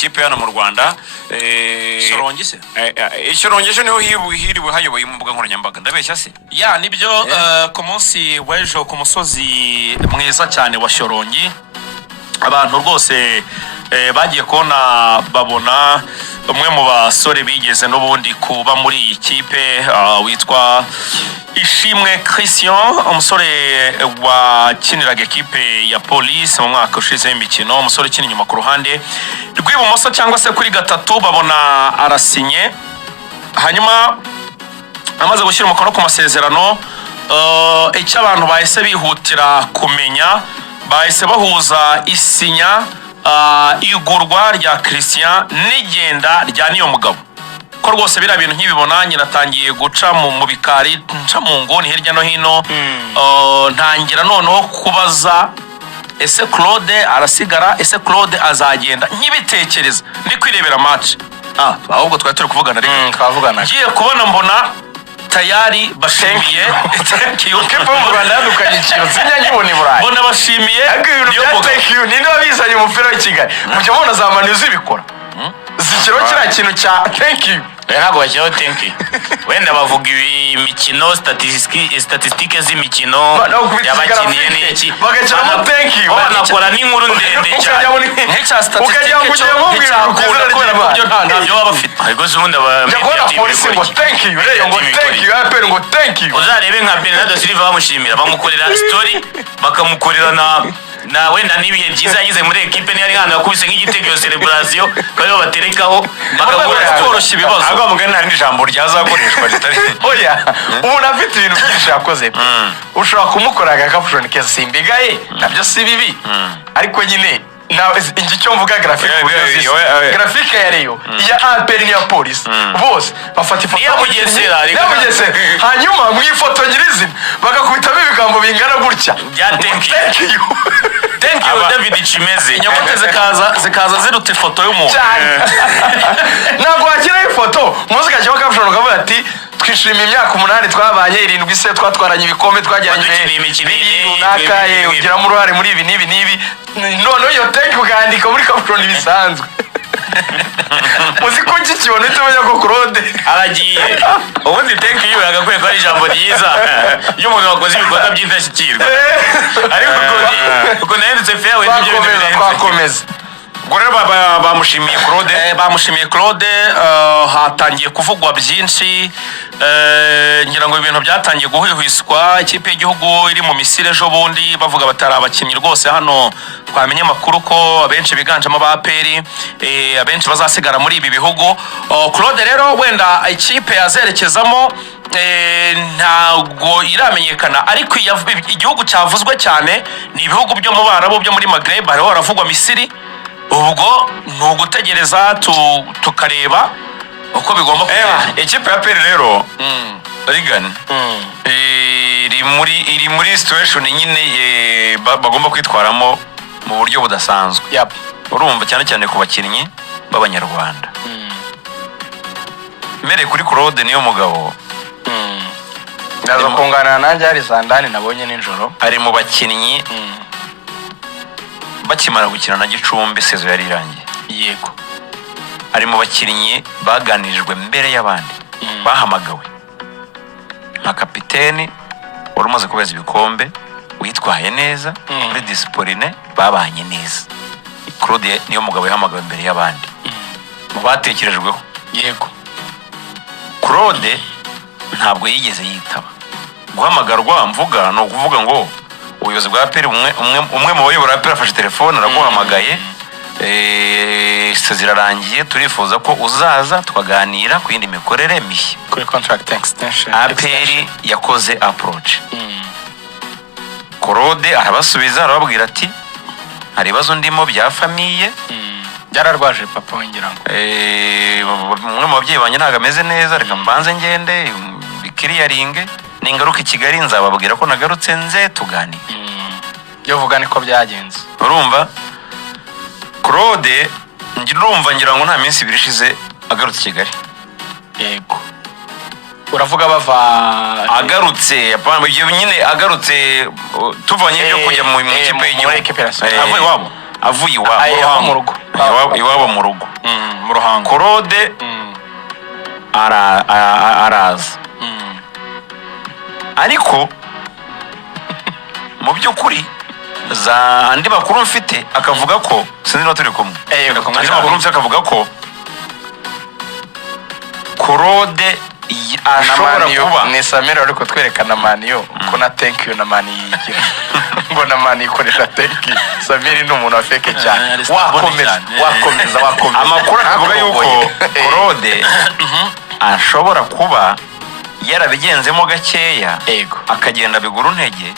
ikipe hano mu Rwanda Shyorongi se Shyorongi niho hiriwe hayoboye mu mbuga nkoranyambaga ndabeshya se ya nibyo ku munsi w'ejo ku musozi mwiza cyane wa Shyorongi abantu rwose bagiye kubona babona umwe mu basore bigeze n'ubundi kuba muri iyi kipe witwa Ishimwe Christian umusore wakiniraga ekipe ya Police mu mwaka ushize w'imikino umusore ukina inyuma ku ruhande rw'ibumoso cyangwa se kuri gatatu babona arasinye hanyuma amaze gushyira umukono ku masezerano icyo abantu bahise bihutira kumenya bahise bahuza isinya igurwa rya Christian n'igenda rya niyo mugabo ko rwose bira bintu nk'ibibona nyiratangiye guca mu bikari nca mu nguni hirya no hino ntangira noneho kubaza ese Claude arasigara ese Claude azagenda nk'ibitekereza ndi kwirebera match ahubwo twari turi kuvugana rero twavugana ngiye kubona mbona tayari bashimiye kepo mu Rwanda yadukanye ikintu sinyanyibona iburayi bona bashimiye niyo thank you ninde wabizanye umupira wa Kigali mujye mubona za mani uzibikora zikiro kira kintu cya thank you ntabwo bashyiraho thank you wenda bavuga imikino statistike z'imikino y'abakiniye n'iki bagacamo thank you banakora n'inkuru ndende cyane nk'icya statistike cyo ntabyo baba bafite ariko ubundi abakora polisi ngo thank you rero ngo thank you apel ngo thank you uzarebe nka Bernardo Silva bamushimira bamukorera story bakamukorera na wenda nibiye byiza yagize muri equipe ni ari hano yakubise nk'igitego celebration bari baterekaho bakagura tworoshye ibibazo ahubwo mugana hari n'ijambo ryazakoreshwa ritari oya ubu nafite ibintu byinshi yakoze ushobora kumukoraga caption keza simbigaye nabyo si bibi ariko nyine icyo mvuga graphique ya Rayon ya APR ni ya Police bose bafata ifoto ya Mugesera hanyuma mu ifoto nyirizina bagakubitamo ibigambo bingana gutya ya thank you David Chimeze inyokote zikaza ziruta ifoto y'umuntu ntabwo wakira ifoto muzika cyo caption ukavuga ati twishimiye imyaka 8 twabanye 7 se twatwaranye ibikombe twageranye imikino runaka ugira mu ruhare muri ibi nibi none yo thank you ukandika muri caption bisanzwe uziko kikibona utamenya ko Claude aragiye ubundi thank you yagakwiye ko ari ijambo ryiza iyo umuntu wakoze ibikorwa by'indashyikirwa ariko uko nanditse fair n'ibyo twakomeza Gorero bamushimiye Claude bamushimiye Claude hatangiye kuvugwa byinshi ngira ngo ibintu byatangiye guhwihwiswa ikipe y'igihugu iri mu Misiri ejo bundi bavuga batari abakinnyi rwose hano twamenye makuru ko abenshi biganjemo ba APR abenshi bazasigara muri ibi bihugu Claude rero wenda ikipe yazerekezamo ntago iramenyekana ariko igihugu cyavuzwe cyane ni ibihugu byo mu Barabu byo muri Maghreb hariho haravugwa Misiri ubwo nugutegereza tukareba uko bigomba kugenda ikipe ya APR rero Regan iri muri situation nyine bagomba kwitwaramo mu buryo budasanzwe urumva cyane ku bakinnyi b'abanyarwanda mere kuri Claude niyo mugabo ndaza kungana nanjye hari Sandani nabonye ninjoro ari mu bakinnyi bakimara gukina na Gicumbi sezo yari irangiye yego ari mu bakinnyi baganirijwe mbere y'abandi bahamagawe nka kapiteni wari umaze kubeza ibikombe witwaye neza muri discipline babanye neza Claude niyo mugabo yahamagawe mbere y'abandi mu batekerejweho yego Claude ntabwo yigeze yitaba guhamagarwa mvuga no kuvuga ngo ubuyobozi bwa APR umwe mu bayobora APR afashe telefone araguhamagaye zirarangiye turifuza ko uzaza tukaganira ku yindi mikorere mishya kuri contract extension APR yakoze approach Claude arabasubiza arababwira ati hari ibibazo ndimo bya famiye byararwaje papa wongera ngo umwe mu babyeyi banye ntago ameze neza reka mbanze ngende bikiriyaringe ningaruka i Kigali nzababwira ko nagarutse nze tuganire yo vuga niko byagenze urumva Claude ngira ngo nta minsi ibiri ishize agarutse i Kigali yego uravuga bava agarutse ibyo nyine agarutse tuvanye byo kujya mu kipe y'igihugu avuye wabo avuye ava mu rugo. iwabo mu rugo mu ruhango Claude araza ariko mu by'ukuri za andi makuru mfite akavuga ko sinzi niba turi kumwe andi makuru mfite akavuga ko Claude ashobora kuba ni Samira ariko twerekana maniyo ko na thank you na mani yigira ngo na mani ikoresha thank you. Samira ni umuntu afeke cyane. Wakomeza amakuru akavuga yuko Claude ashobora kuba yarabigenzemo gakeya akagenda bigura intege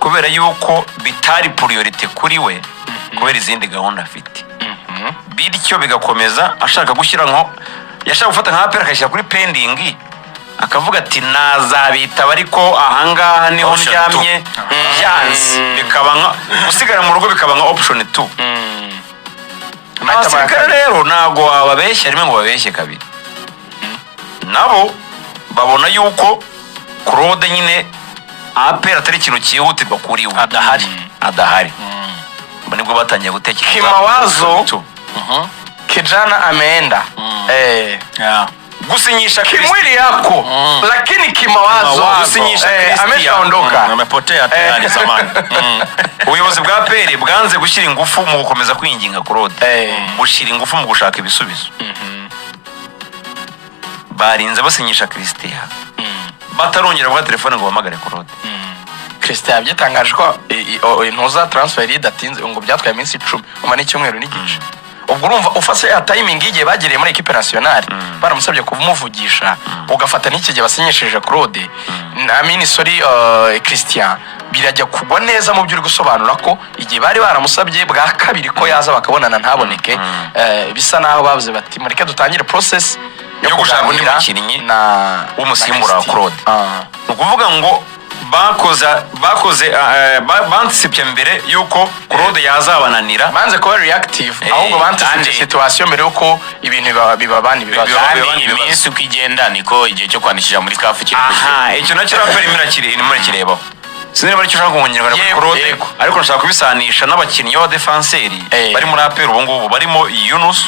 kubera yuko bitari priority kuri we kubera izindi gahunda afite bityo bigakomeza ashaka gushyira nko yashaka gufata nka apera akashyira kuri pending akavuga ati nazabitaba ariko ahangaha niho ndyamye byanze bikaba nka gusigara mu rugo bikaba nka option 2 abasirikare rero ntago wababeshya rimwe ngo babeshye kabiri nabo babona yuko Claude nyine apera atari ikintu cyihutirwa kuri we adahari nibwo batangiye gutekereza Kimawazo kijana ameenda gusinyisha kimwili yako lakini kimawazo gusinyisha ameshaondoka amepotea tayari zamani. ubuyobozi bwa PL bwanze gushyira ingufu mu gukomeza kwinginga Claude gushyira ingufu mu gushaka ibisubizo barinze basinyisha Christian batarongera guha telefone ngo bahamagare Claude. Christian byatangaje ko intuza transfer idatinze ngo byatwaye iminsi 10 umane icyumweru n'igice. Ubwo urumva ufase ya timing igiye bagereye muri equipe nationale baramusabye kumuvugisha ugafata n'iki gihe basinyishije Claude Amini sorry Christian birajya kugwa neza mu byo uri gusobanura ko igihe bari baramusabye bwa kabiri ko yaza bakabonana ntaboneke bisa naho bavuze bati mureke dutangire process yo gushaka undi mukinnyi w'umusimbura wa Claude. Ukuvuga ngo bansipye mbere yuko Claude yazabananira banze kuba reactive ahubwo bantisije situation mbere yuko ibintu bibabana ibibazo iminsi uko igenda niko igihe cyo kwandikisha muri CAF kiri icyo nacyo raperi muri kirebaho sinari bari cyashaka kongera Claude ariko nashaka kubisanisha n'abakinnyi b'abadefenseri bari muri APR ubu ngubu barimo Yunus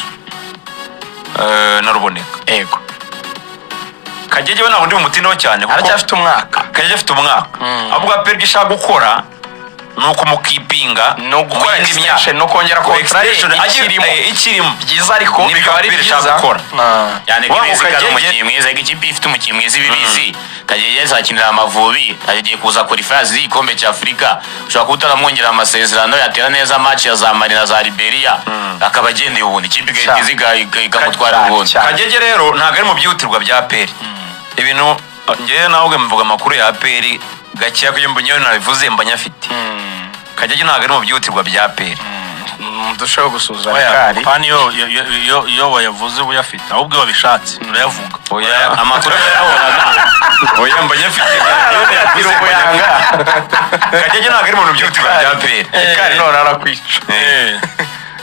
na Ruboneka Kagege we ntabwo ndi umutino cyane kuko aracyafite umwaka Kagege afite umwaka ahubwo APR gishaka gukora nuko mukipinga no gukora extension no kongera contract ikirimo byiza ariko bikaba ari byiza gukora yani Kagege umukinnyi mwiza ikipe ifite umukinnyi mwiza ibibizi Kagege azakinira Amavubi agiye kuza qualifiers y'igikombe cya Afrika ushobora kutaramwongera amasezerano yatera neza match ya za Mali na za Liberia akaba agendeye ubundi ikipe ikamutwara ubundi Kagege rero ntago ari mu byihutirwa bya APR ibintu ngewe nawe mvuga amakuru ya APR gakiya ko mbonye nabivuze mbanya afite Kagege ntago ari mu byihutirwa bya APR dushaho gusuzuma kari pani yo wayavuze uyafite ahubwo babishatse urayavuga amakuru yahoraga mbanya afite Kagege ntago ari mu byihutirwa bya APR kari none arakwica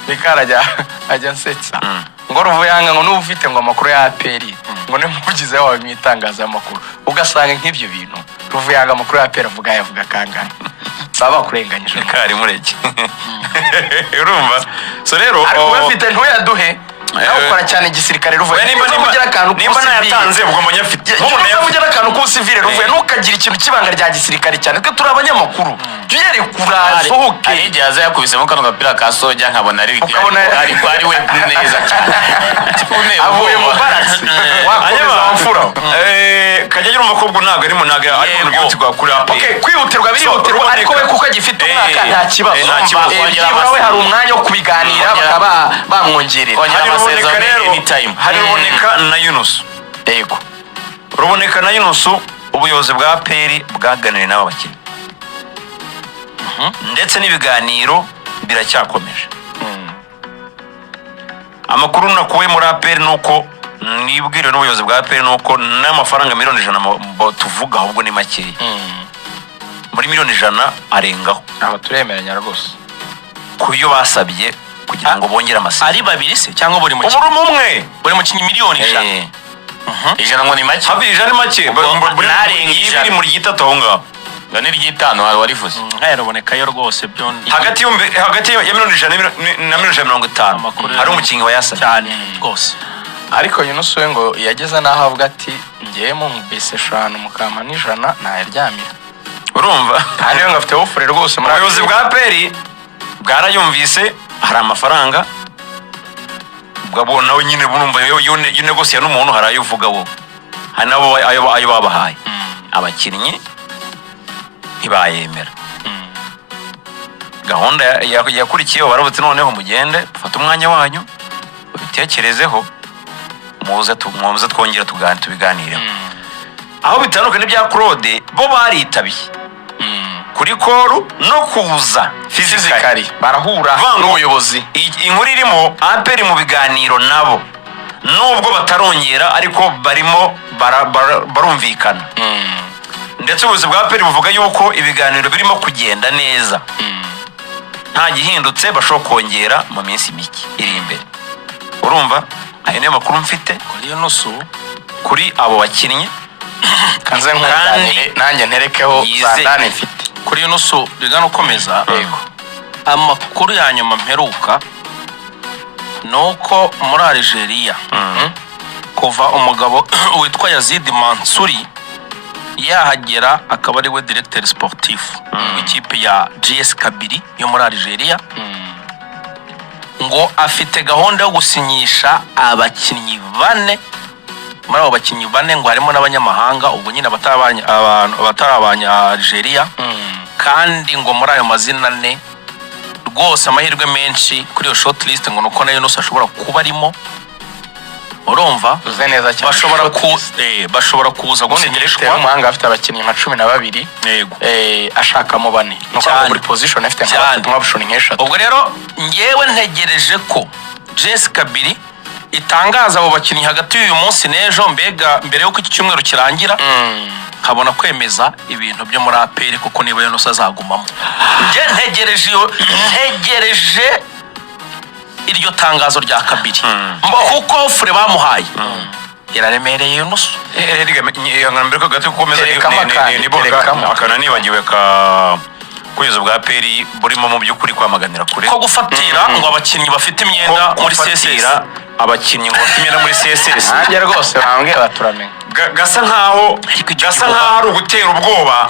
ikarajya ajya nsetsa ngo Ruvuyanga ngo nuba ufite ngo amakuru ya APR ngo ne mugize wawe mwitangaza amakuru ugasanga nk'ivyo bintu Ruvuyanga amakuru ya APR yavuga kangahe baba kurenganyije kari mureke urumva so rero bafite ntuyaduhe nawe ukora cyane igisirikare Ruvuye nimba nayatanze ubwo mbonye afite mugira akantu k'usivile Ruvuye ntukagira ikintu kibanga rya gisirikare cyane twe turi abanyamakuru tuyere kurasohoke ari yaza yakubisemo kano gapira ka soja nkabona ari ari we neza avuye mu barasi wakomeza amfura Kagege umukobwa ntago ari mu ntago ari mu byihutirwa kuri APR okay kwihutirwa birihutirwa ariko we kuko agifite umwaka nta kibazo we hari umwanya wo kubiganira bakaba bamwongerera hari Ruboneka na Yunus Ruboneka na Yunus ubuyobozi bwa APR bwaganiriye n'aba bakinnyi ndetse n'ibiganiro biracyakomeje amakuru nakuwe muri APR nuko nibwire n'ubuyobozi bwa APR nuko n'amafaranga miliyoni 100 tuvuga ahubwo ni makeya muri miliyoni 100 arengaho aho turemeranya rwose kuyo basabye kugira ngo bongere amasezerano ari babiri se cyangwa buri mukinnyi miliyoni 100 ijana ngo ni make hafi ijana make buri muri gitatu aho ngaho ngo ni ry'itanu warivuze nkarubonekayo rwose byo hagati ya miliyoni 100 na miliyoni 150 Amakuru hari umukinnyi wayasabye cyane rwose. ariko Yunus we ngo yageze n'aho avuga ati ngiye mu mbese 5 mukama n'ijana nayaryamira. urumva kandi ngo afite ofure rwose muri ubuyobozi bwa peri bwarayumvise hari amafaranga bwabona nawe nyine burumva yo negosiya n'umuntu harayivuga wo hari nabo ayo babahaye abakinnyi ntibayemera gahunda yakurikiyeho baravuze noneho mugende fata umwanya wanyu ubitekerezeho muze twongera tubiganireho aho bitandukanye n'ibya Claude bo baritabiye kuri koru no kuza physically barahura n'ubuyobozi. inkuru irimo aperi mu biganiro nabo nubwo batarongera ariko barimo barumvikana ndetse ubuyobozi bwa aperi buvuga yuko ibiganiro birimo kugenda neza nta gihindutse bashobora kongera mu minsi mike iri imbere. urumva ayo niyo makuru mfite kuri Yunus kuri abo bakinnyi kanze nkunganire nanjye nterekeho Zandane mfite kuri Yunus rigana ukomeza. yego amakuru ya nyuma mperuka nuko muri Algeria kuva umugabo witwa Yazid Mansouri yahagera akaba ari we directeur sportif w'ikipe ya GS Kabiri yo muri Algeria ngo afite gahunda yo gusinyisha abakinnyi 4 muri abo bakinnyi 4 ngo harimo n'abanyamahanga ubwo nyine abatarabanya Algeria kandi ngo muri ayo mazina 4 rwose amahirwe menshi kuri iyo short list ngo nuko nayo Yunus ashobora kuba arimo. urumva uze neza cyane bashobora kuza gusinyishwa umuhanga afite abakinnyi nka 12 yego ashakamo 4 nuko buri position afite nka option nk'eshatu. ubwo rero ngewe ntegereje ko GS Kabiri itangaza abo bakinnyi hagati y'uyu munsi n'ejo mbega mbere yuko iki cyumweru kirangira nkabona kwemeza ibintu byo muri aperi kuko niba Yunus azagumamo. nge ntegereje iryo tangazo rya Kabiri kuko fure bamuhaye iraremereye Yunus. mbere ko gato gukomeza akana nibagiwe kugeza bwa peri burimo mu by'ukuri kwamaganira kure ko gufatira ngo abakinnyi bafite imyenda muri CSS abakinnyi ngo bafite imyenda muri CSS nanjye rwose bambwiye baturamenye gasa nkaho ari ugutera ubwoba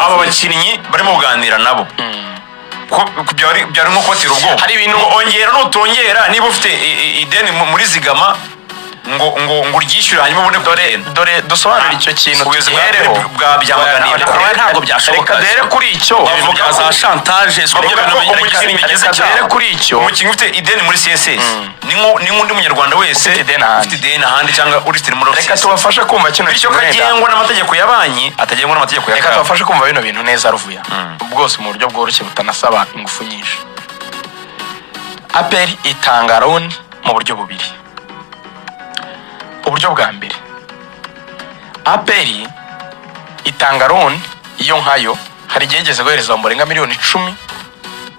aba bakinnyi barimo kuganira nabo byari nko kubatera ubwoba hari ibintu ongera nutongera niba ufite ideni muri zigama ngo ryishyura hanyuma ubone dore dusobanura icyo kintu tugihereho bwa byamaganiye ntabwo byashoboka. reka dere kuri icyo bavuga za chantage kuri icyo umukinnyi ufite ideni muri CSS ni nk'undi munyarwanda wese ufite ideni ahandi cyangwa uri muri reka tubafashe kumva kino bityo kagengwa n'amategeko ya banki atagengwa n'amategeko ya reka tubafashe kumva bino bintu neza ruvuya bwose mu buryo bworoshye butanasaba ingufu nyinshi. aperi itanga loan mu buryo bubiri. uburyo bwa mbere aperi itanga loan iyo nkayo hari igihe igeze guhereza mborenga miliyoni 10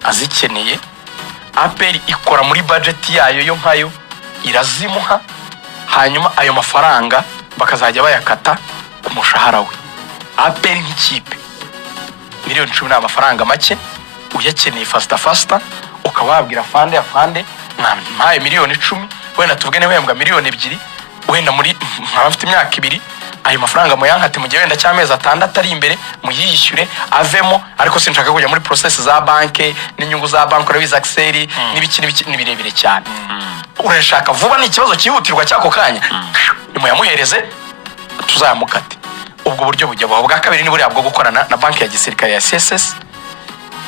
azikeneye aperi ikora muri budget yayo yo nkayo irazimuha hanyuma ayo mafaranga bakazajya bayakata ku mushahara we. aperi nk'ikipe miliyoni 10 ni amafaranga make uyakeneye fasta ukaba wabwira afande mpaye miliyoni 10 wenda tuvugene wembwa miliyoni 2 wenda muri afite imyaka 2 ayo mafaranga muyankate mu gihe wenda cy'amezi 6 ari imbere muyishyure avemo ariko sinshaka kujya muri process za banke n'inyungu za banke urabiza Axel n'ibiki birebire cyane. urashaka vuba ni ikibazo cyihutirwa cyako kanya nimuyamuhereze tuzayamukate. ubwo buryo bujya bwa kabiri ni buri bwo gukorana na banke ya gisirikare ya CSS.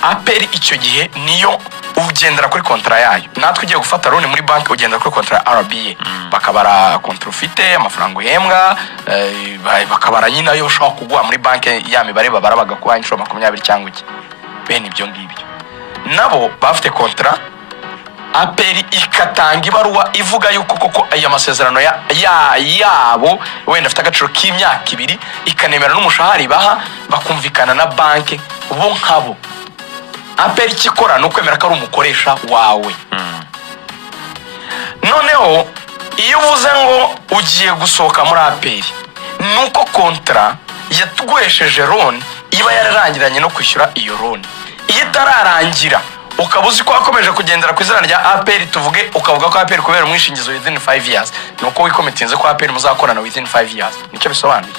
aperi icyo gihe niyo ugendera kuri kontra yayo natwe ugiye gufata loan muri banki ugendera kuri kontra RBA bakabara kontra ufite amafaranga uhembwa bakabara nyina yo ushaka kugwa muri banki ya mibare babara bagakuha inshuro 20 cyangwa iki bene ibyo ngibyo nabo bafite kontra. aperi ikatanga ibaruwa ivuga yuko koko aya masezerano yabo wenda afite agaciro k'imyaka 2 ikanemera n'umushahara ibaha bakumvikana na banki bo nkabo. aperi ikikora ni ukwemera ko ari umukoresha wawe. noneho iyo uvuze ngo ugiye gusohoka muri aperi nuko kontra yatuguhesheje loan iba yararangiranye no kwishyura iyo loan. Iyo itararangira ukaba uzi ko wakomeje kugendera ku izina rya APR, tuvuge ukavuga ko APR kubera umwishingizo within 5 years, nuko wikometinze ko APR muzakorana within 5 years, nicyo bisobanuye.